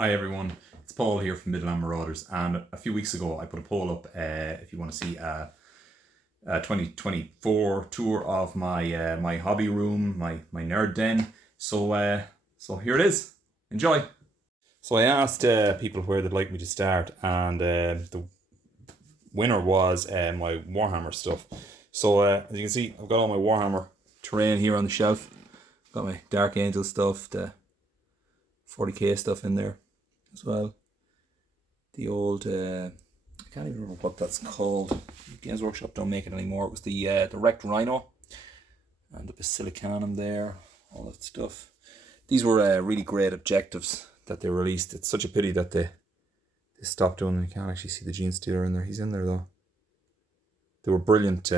Hi everyone, it's Paul here from Midland Marauders, and a few weeks ago I put a poll up if you want to see a 2024 tour of my my hobby room, my nerd den. So here it is. Enjoy. So I asked people where they'd like me to start, and the winner was my Warhammer stuff. So as you can see, I've got all my Warhammer terrain here on the shelf. Got my Dark Angel stuff, the 40k stuff in there as well. The old I can't even remember what that's called. Games Workshop don't make it anymore. It was the wrecked Rhino and the Basilicanum there, all that stuff. These were really great objectives that they released. It's such a pity that they stopped doing them. You can't actually see the Gene Stealer in there. He's in there though. They were brilliant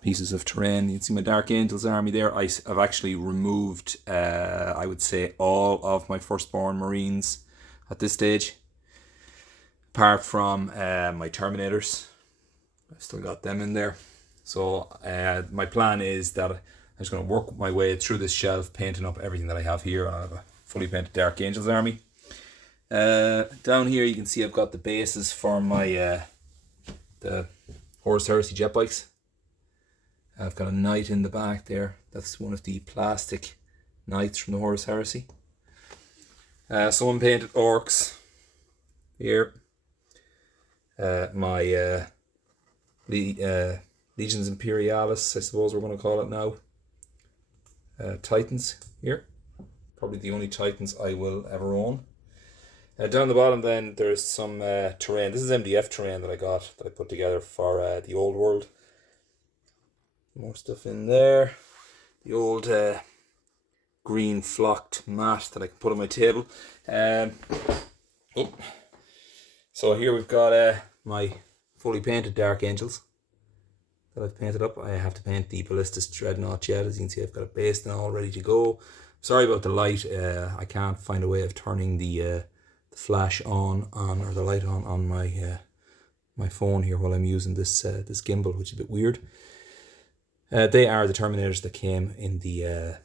pieces of terrain. You can see my Dark Angels army there. I've actually removed, I would say, all of my Firstborn Marines at this stage, apart from my Terminators. I've still got them in there. So my plan is that I'm just going to work my way through this shelf, painting up everything that I have here. I have a fully painted Dark Angels army. Down here you can see I've got the bases for my the Horus Heresy jet bikes. I've got a knight in the back there. That's one of the plastic knights from the Horus Heresy. Some unpainted orcs here. My Legions Imperialis, I suppose we're going to call it now. Titans here. Probably the only Titans I will ever own. Down the bottom then there's some terrain. This is MDF terrain that I put together for the old world. More stuff in there. The old green flocked mat that I can put on my table. So here we've got my fully painted Dark Angels that I've painted up. I have to paint the Ballistus Dreadnought yet. As you can see, I've got a base now all ready to go. Sorry about the light. I can't find a way of turning the flash on or the light on my my phone here while I'm using this this gimbal, which is a bit weird. They are the Terminators that came in the,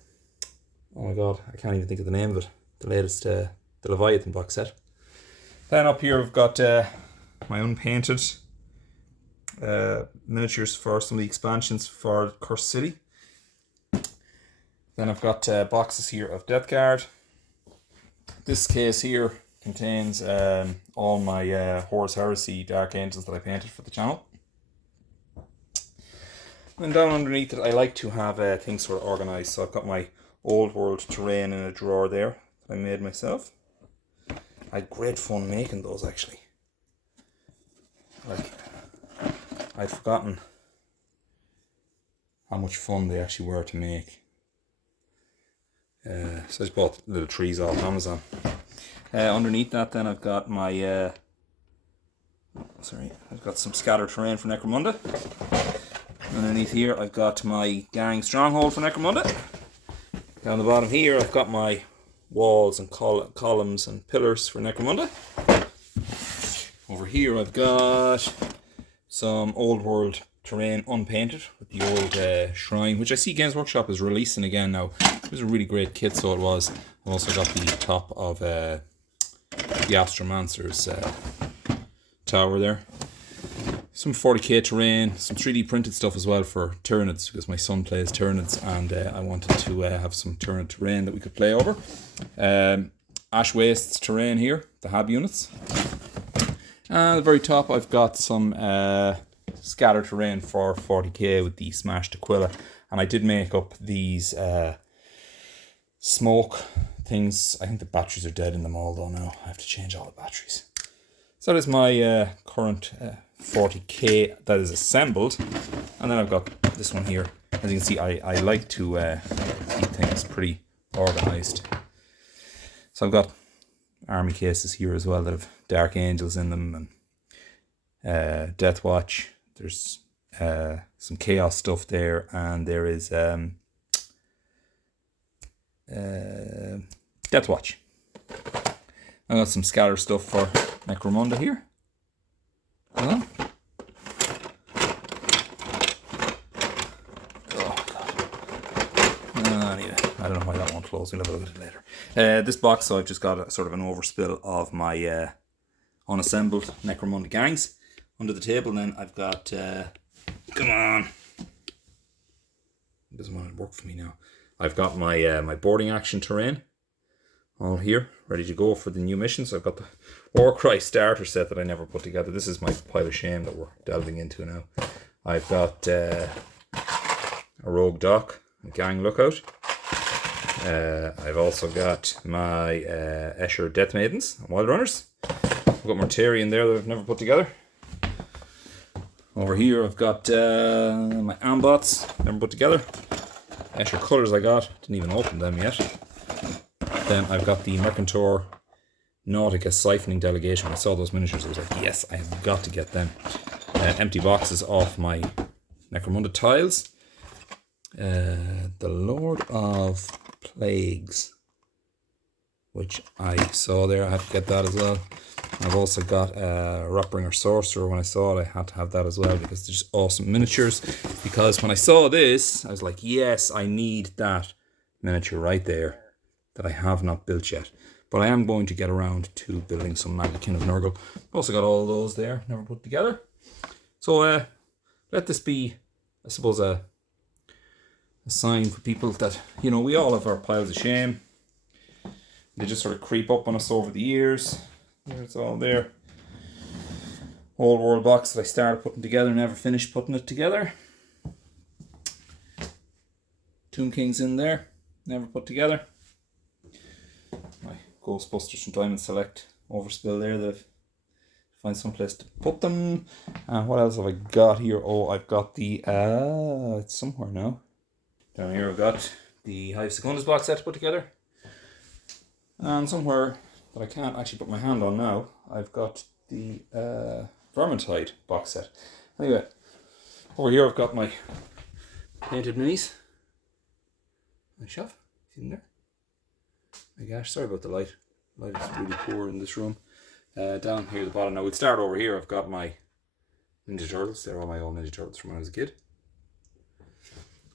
oh my god, I can't even think of the name of it, the latest, the Leviathan box set. Then up here we've got my unpainted miniatures for some of the expansions for Cursed City. Then I've got boxes here of Death Guard. This case here contains all my Horus Heresy Dark Angels that I painted for the channel. And down underneath it, I like to have things sort of organised. So I've got my old world terrain in a drawer there that I made myself. I had great fun making those actually. Like, I'd forgotten how much fun they actually were to make. So I just bought little trees off Amazon. Underneath that then I've got my, I've got some scattered terrain for Necromunda. Underneath here I've got my gang stronghold for Necromunda. Down the bottom here I've got my walls and columns and pillars for Necromunda. Over here I've got some old world terrain unpainted with the old shrine, which I see Games Workshop is releasing again now. It was a really great kit, so it was. I've also got the top of the Astromancer's tower there. Some 40k terrain, some 3D printed stuff as well for Tyranids, because my son plays Tyranids and I wanted to have some Tyranid terrain that we could play over. Ash Wastes terrain here, the Hab units. And at the very top I've got some scatter terrain for 40k with the Smashed Aquila. And I did make up these smoke things. I think the batteries are dead in them all though now. I have to change all the batteries. So that is my current 40k that is assembled. And then I've got this one here. As you can see, I like to keep things pretty organised. So I've got army cases here as well that have Dark Angels in them and Death Watch. There's some Chaos stuff there, and there is Death Watch. I've got some scatter stuff for Necromunda here. Oh god. I don't know why that won't close. suppose we'll have a look at it later. This box, so I've just got a sort of an overspill of my unassembled Necromunda gangs under the table. And then I've got, come on, it doesn't want to work for me now. I've got my my boarding action terrain all here, ready to go for the new mission. So I've got the Warcry starter set that I never put together. This is my pile of shame that we're delving into now. I've got a rogue dock, a gang lookout. I've also got my Escher Death Maidens and Wild Runners. I've got Mortarion there that I've never put together. Over here I've got my Ambots, never put together. Escher colours I got, didn't even open them yet. Then I've got the Mercantor Nautica siphoning delegation. When I saw those miniatures, I was like, yes, I have got to get them. Empty boxes off my Necromunda tiles. The Lord of Plagues, which I saw there. I have to get that as well. I've also got a Rockbringer Sorcerer. When I saw it, I had to have that as well because they're just awesome miniatures. Because when I saw this, I was like, yes, I need that miniature right there that I have not built yet. But I am going to get around to building some Maggotkin of Nurgle. I've also got all those there, never put together. So let this be, I suppose, a sign for people that, you know, we all have our piles of shame. They just sort of creep up on us over the years. There it's all there. Old world box that I started putting together, never finished putting it together. Tomb Kings in there, never put together. My Ghostbusters from Diamond Select overspill there that I've find some place to put them. And what else have I got here? Oh, I've got the it's somewhere now. Down here I've got the Hive Secundus box set to put together. And somewhere that I can't actually put my hand on now, I've got the Vermintide box set. Anyway, over here I've got my painted minis. My shelf, see in there? My gosh, sorry about the light. Light is really poor in this room. Down here at the bottom, now we'll start over here. I've got my Ninja Turtles. They're all my old Ninja Turtles from when I was a kid.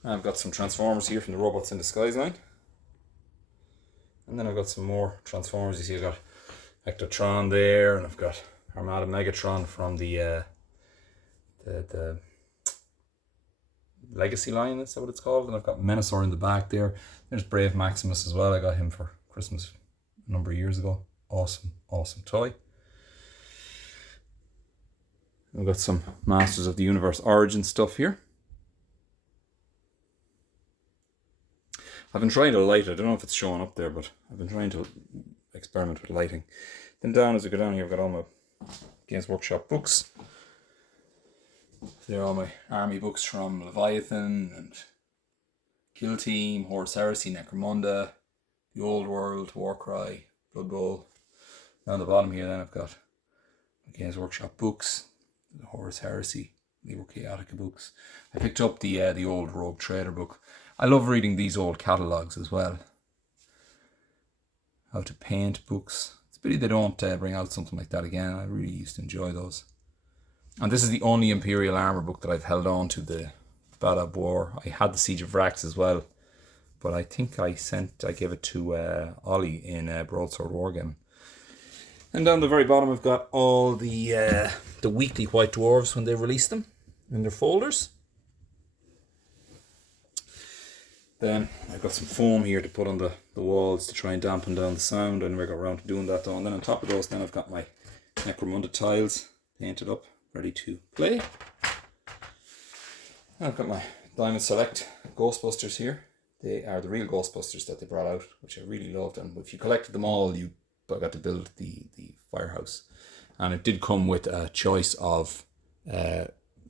I've got some Transformers here from the Robots in Disguise line. And then I've got some more Transformers. You see I've got Ectotron there, and I've got Armada Megatron from the Legacy line, is that what it's called? And I've got Menasor in the back there. There's Brave Maximus as well. I got him for Christmas a number of years ago. Awesome, awesome toy. We've got some Masters of the Universe Origin stuff here. I've been trying to light it. I don't know if it's showing up there, but I've been trying to experiment with lighting. Then down, as we go down here, I've got all my Games Workshop books. They're all my army books from Leviathan and Kill Team, Horus Heresy, Necromunda, The Old World, Warcry, Blood Bowl. Down the bottom here then I've got my Games Workshop books, the Horus Heresy, Libro Chaotica books. I picked up the old Rogue Trader book. I love reading these old catalogues as well. How to paint books. It's a pity they don't bring out something like that again. I really used to enjoy those. And this is the only Imperial Armour book that I've held on to, the Bad Ab War. I had the Siege of Vrax as well, but I think I gave it to Ollie in Broadsword Wargaming. And down the very bottom I've got all the weekly White Dwarves when they release them in their folders. Then I've got some foam here to put on the walls to try and dampen down the sound. I never got around to doing that though. And then on top of those then I've got my Necromunda tiles painted up, ready to play. And I've got my Diamond Select Ghostbusters here. They are the real Ghostbusters that they brought out, which I really loved. And if you collected them all, you got to build the firehouse. And it did come with a choice of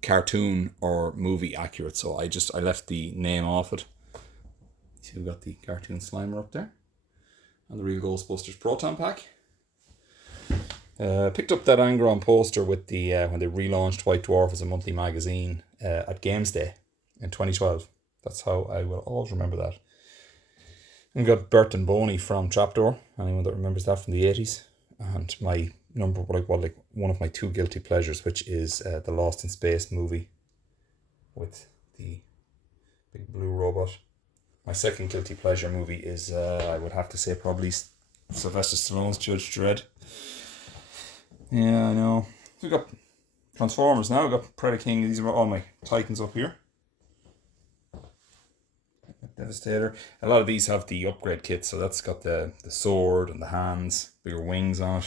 cartoon or movie accurate. So I left the name off it. See, we've got the cartoon Slimer up there. And the real Ghostbusters Proton Pack. Picked up that Angron poster with the when they relaunched White Dwarf as a monthly magazine at Games Day in 2012. That's how I will always remember that. And got Bert and Boney from Trapdoor. Anyone that remembers that from the 80s. And my one of my two guilty pleasures, which is the Lost in Space movie with the big blue robot. My second guilty pleasure movie is, I would have to say, probably Sylvester Stallone's Judge Dredd. Yeah, I know. We've got Transformers now. We've got Predator King. These are all my Titans up here. Devastator. A lot of these have the upgrade kit, so that's got the sword and the hands, bigger wings on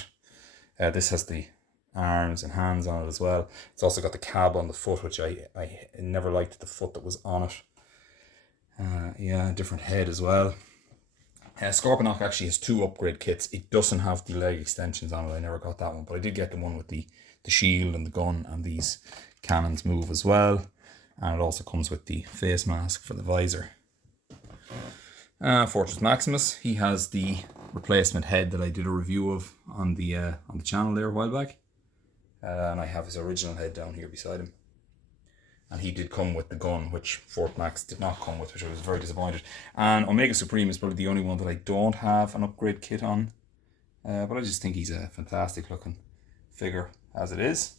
it. This has the arms and hands on it as well. It's also got the cab on the foot, which I never liked the foot that was on it. Yeah, different head as well. Scorponok actually has 2 upgrade kits. It doesn't have the leg extensions on it. I never got that one, but I did get the one with the shield and the gun, and these cannons move as well. And it also comes with the face mask for the visor. Fortress Maximus, he has the replacement head that I did a review of on the channel there a while back. And I have his original head down here beside him. And he did come with the gun, which Fort Max did not come with, which I was very disappointed. And Omega Supreme is probably the only one that I don't have an upgrade kit on. But I just think he's a fantastic looking figure as it is.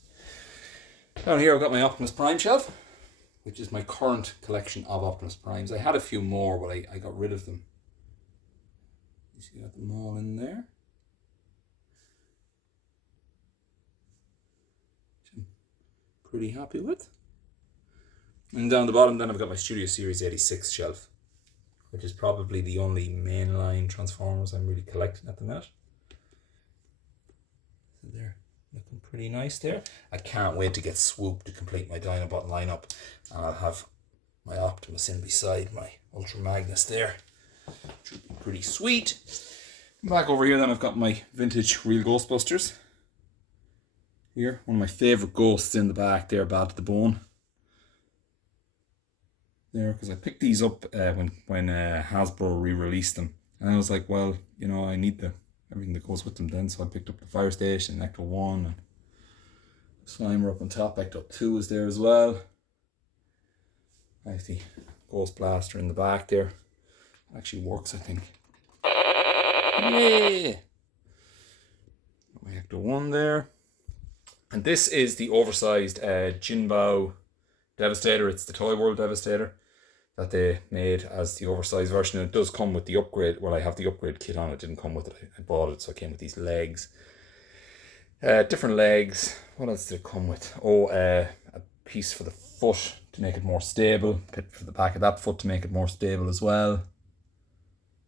Down here I've got my Optimus Prime shelf, which is my current collection of Optimus Primes. I had a few more, but I got rid of them. You see, got them all in there. Which I'm pretty happy with. And down the bottom then I've got my Studio Series 86 shelf, which is probably the only mainline Transformers I'm really collecting at the minute. So they're looking pretty nice there. I can't wait to get Swoop to complete my Dinobot lineup, and I'll have my Optimus in beside my Ultra Magnus there. Should be pretty sweet. Back over here then I've got my vintage real Ghostbusters. Here, one of my favourite ghosts in the back there, bad to the bone. There, because I picked these up when Hasbro re-released them, and I was like, well, you know, I need everything that goes with them then, so I picked up the Fire Station, Ecto 1, and Slimer up on top. Ecto 2 is there as well. I have the Ghost Blaster in the back there. Actually works, I think. Yeah! My Ecto 1 there. And this is the oversized Jinbao Devastator. It's the Toy World Devastator that they made as the oversized version. And it does come with the upgrade. Well, I have the upgrade kit on. It didn't come with it. I bought it, so it came with these legs. Different legs. What else did it come with? Oh, a piece for the foot to make it more stable. A bit for the back of that foot to make it more stable as well.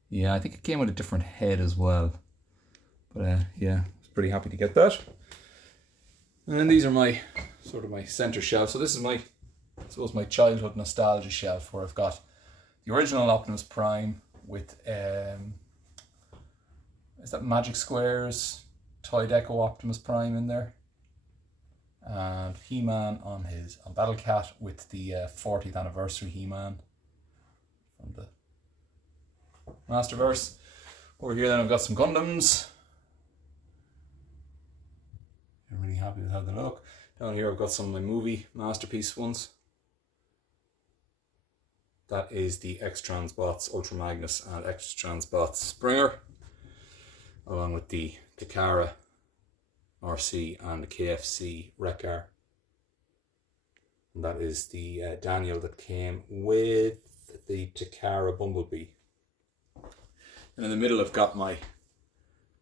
Yeah, I think it came with a different head as well. But yeah, I was pretty happy to get that. And then these are my sort of my center shelf. So this is my, I suppose, my childhood nostalgia shelf, where I've got the original Optimus Prime with is that Magic Squares Toy Deco Optimus Prime in there, and He-Man on Battle Cat with the 40th anniversary He-Man from the Masterverse. Over here then I've got some Gundams. I'm really happy with how they look. Down here I've got some of my movie masterpiece ones. That is the X-Transbots Ultra Magnus and X-Transbots Springer, along with the Takara RC and the KFC Wreck-Ar. And that is the Daniel that came with the Takara Bumblebee. And in the middle I've got my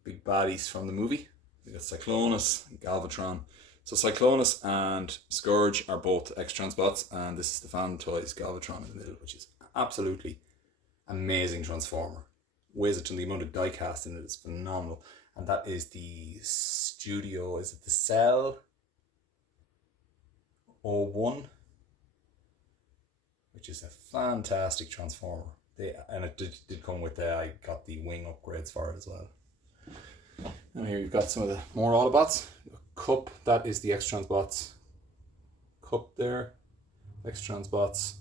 big baddies from the movie. We've got Cyclonus and Galvatron. So Cyclonus and Scourge are both X-Transbots, and this is the Fan Toys Galvatron in the middle, which is absolutely amazing Transformer. Weighs a ton. The amount of die cast in it is phenomenal. And that is the Studio, is it the Cell 01? Which is a fantastic Transformer. And it did come with, I got the wing upgrades for it as well. And here you've got some of the more Autobots. Cup, that is the X-Transbots Cup there. X-Transbots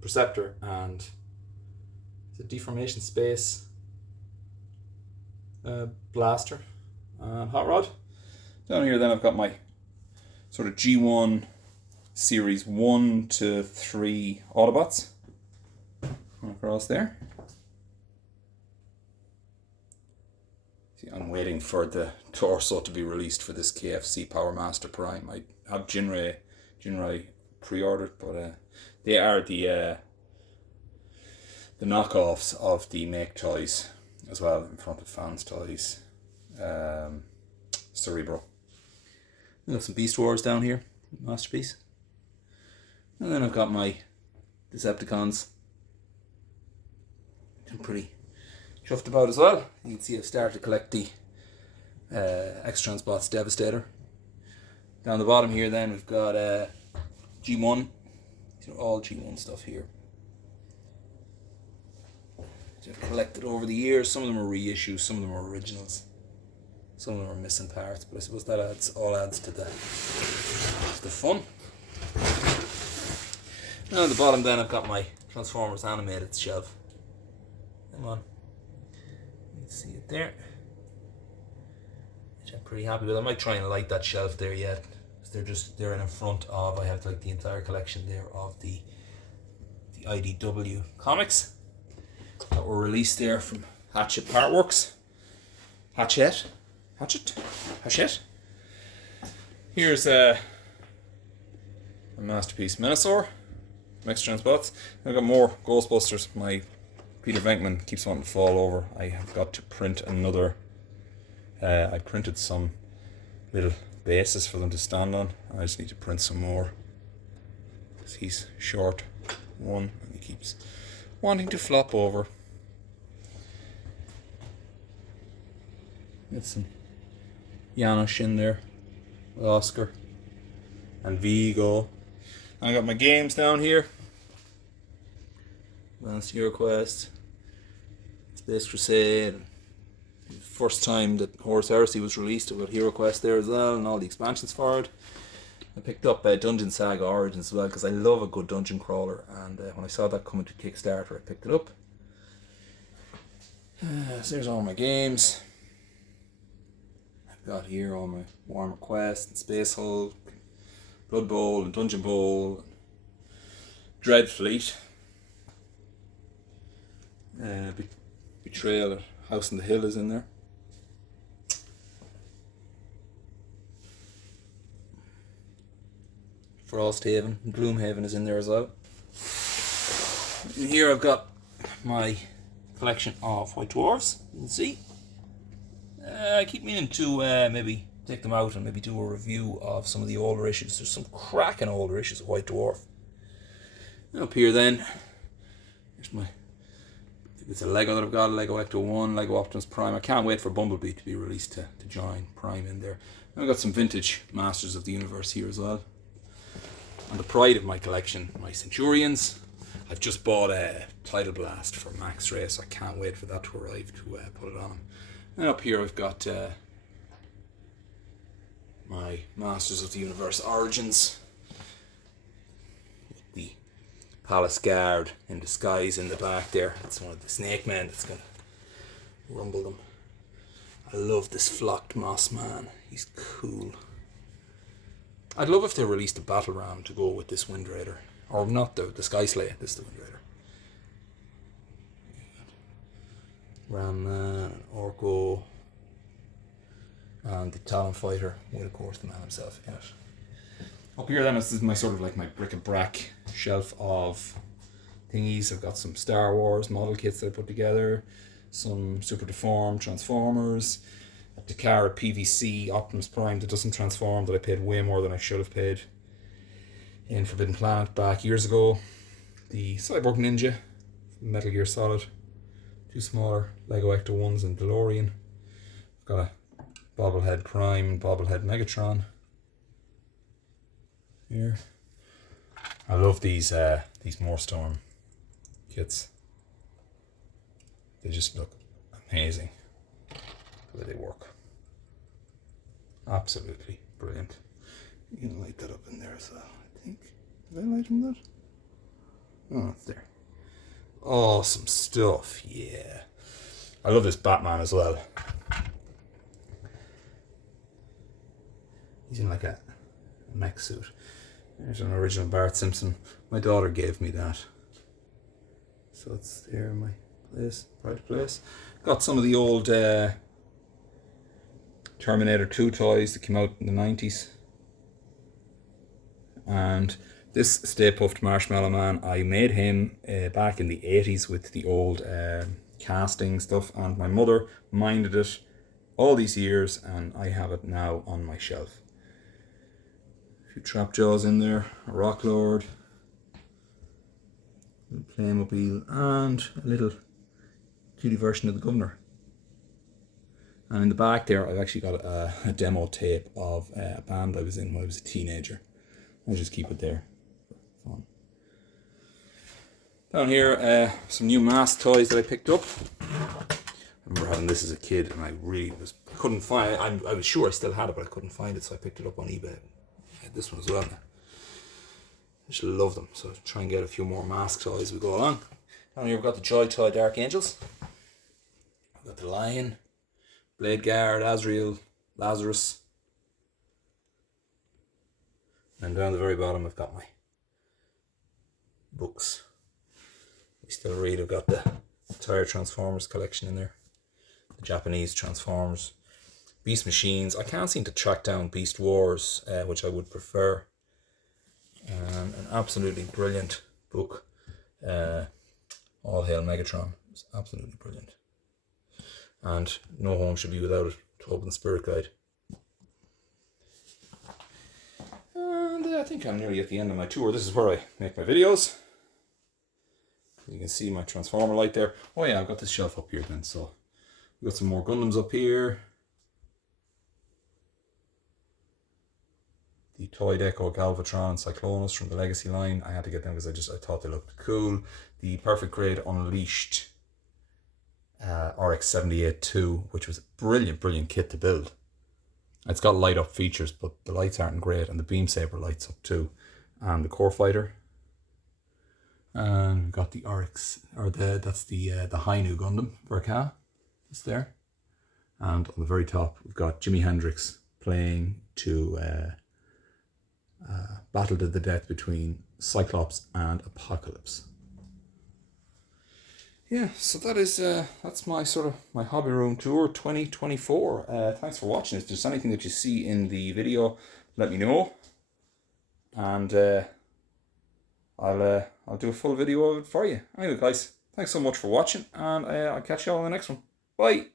Perceptor and the Deformation Space Blaster and Hot Rod. Down here then I've got my sort of G1 series 1 to 3 Autobots across there. See, I'm waiting for the torso to be released for this KFC Power Master Prime. I have Jinrai pre-ordered, but they are the the knockoffs of the Make toys as well, in front of Fans Toys, Cerebro. I've got some Beast Wars down here, masterpiece. And then I've got my Decepticons. I'm pretty chuffed about as well. You can see I've started to collect the X-Transbots Devastator. Down the bottom here then we've got G1. These are all G1 stuff here. I've collected over the years. Some of them are reissues, some of them are originals. Some of them are missing parts, but I suppose that all adds to the fun. And at the bottom then I've got my Transformers animated shelf. Come on. You can see it there. Which I'm pretty happy with. I might try and light that shelf there yet. They're in front of, I have like the entire collection there of the IDW comics that were released there from Hatchet Partworks. Hatchet. Here's a masterpiece Menasor, X-Transbots. I've got more Ghostbusters. My Peter Venkman keeps wanting to fall over. I have got to print another. I printed some little bases for them to stand on. I just need to print some more because he's short one and he keeps wanting to flop over. Get some Janos in there with Oscar and Vigo. I got my games down here. Advanced HeroQuest, Space Crusade. First time that Horus Heresy was released, I've got HeroQuest there as well, and all the expansions for it. I picked up Dungeon Saga Origins as well because I love a good dungeon crawler, and when I saw that coming to Kickstarter, I picked it up. So there's all my games. I've got here all my Warhammer Quest and Space Hulk, Blood Bowl and Dungeon Bowl, Dread Fleet, Betrayal, House on the Hill is in there. Frosthaven and Gloomhaven is in there as well. And here I've got my collection of White Dwarfs. You can see. I keep meaning to maybe take them out and maybe do a review of some of the older issues. There's some cracking older issues of White Dwarf. And up here then, here's my, I think it's a Lego that I've got, Lego Ecto 1, Lego Optimus Prime. I can't wait for Bumblebee to be released to join Prime in there. And I've got some vintage Masters of the Universe here as well. And the pride of my collection, my Centurions. I've just bought a Title Blast for Max Race. I can't wait for that to arrive to put it on. And up here I've got my Masters of the Universe Origins. The Palace Guard in disguise in the back there. That's one of the Snake Men that's going to rumble them. I love this flocked Moss Man. He's cool. I'd love if they released a battle ram to go with this Wind Raider. Or not the Sky Slayer, this is the Wind Raider. Ram Man, and Orko, and the Talon Fighter with, of course, the man himself in it. Up here then, this is my sort of like my bric-a-brac shelf of thingies. I've got some Star Wars model kits that I put together, some Super Deformed Transformers, a Takara PVC Optimus Prime that doesn't transform that I paid way more than I should have paid in Forbidden Planet back years ago. The Cyborg Ninja from Metal Gear Solid. Two smaller Lego Ecto 1s and DeLorean. I've got a Bobblehead Prime and Bobblehead Megatron here. I love these Moorstorm kits. They just look amazing the way they work. Absolutely brilliant. You can light that up in there as well, I think. Did I light that? Oh, it's there. Awesome stuff, yeah. I love this Batman as well. He's in like a mech suit. There's an original Bart Simpson. My daughter gave me that. So it's there in my place, private place. Got some of the old Terminator 2 toys that came out in the 90s. And This Stay Puft Marshmallow Man, I made him back in the 80s with the old casting stuff, and my mother minded it all these years, and I have it now on my shelf. A few Trapjaws in there, a Rock Lord, a little Playmobil, and a little cutie version of the Governor. And in the back there, I've actually got a demo tape of a band I was in when I was a teenager. I'll just keep it there for fun. Down here, some new mask toys that I picked up. I remember having this as a kid, and I couldn't find it. I was sure I still had it, but I couldn't find it, so I picked it up on eBay. I had this one as well now. I just love them, so I'll try and get a few more mask toys as we go along. Down here we've got the Joy Toy Dark Angels. We've got the Lion, Blade Guard, Azrael, Lazarus. And down the very bottom I've got my books. I still read. I've got the entire Transformers collection in there. The Japanese Transformers. Beast Machines. I can't seem to track down Beast Wars, which I would prefer. An absolutely brilliant book. All Hail Megatron. It's absolutely brilliant. And No Home Should Be Without It. Tobin Spirit Guide. And I think I'm nearly at the end of my tour. This is where I make my videos. You can see my Transformer light there. Oh yeah, I've got this shelf up here then. So we've got some more Gundams up here. The Toy Deco Galvatron and Cyclonus from the Legacy line. I had to get them because I thought they looked cool. The Perfect Grade Unleashed RX-78-2, which was a brilliant kit to build. It's got light up features, but the lights aren't great, and the beam saber lights up too. And the Core Fighter. And we've got the RX, that's the Hainu Gundam Verka. It's there. And on the very top, we've got Jimi Hendrix playing to battle to the death between Cyclops and Apocalypse. Yeah, so that is that's my my hobby room tour 2024. Thanks for watching. If there's anything that you see in the video, let me know, and I'll do a full video of it for you. Anyway, guys, thanks so much for watching, and I'll catch you all in the next one. Bye.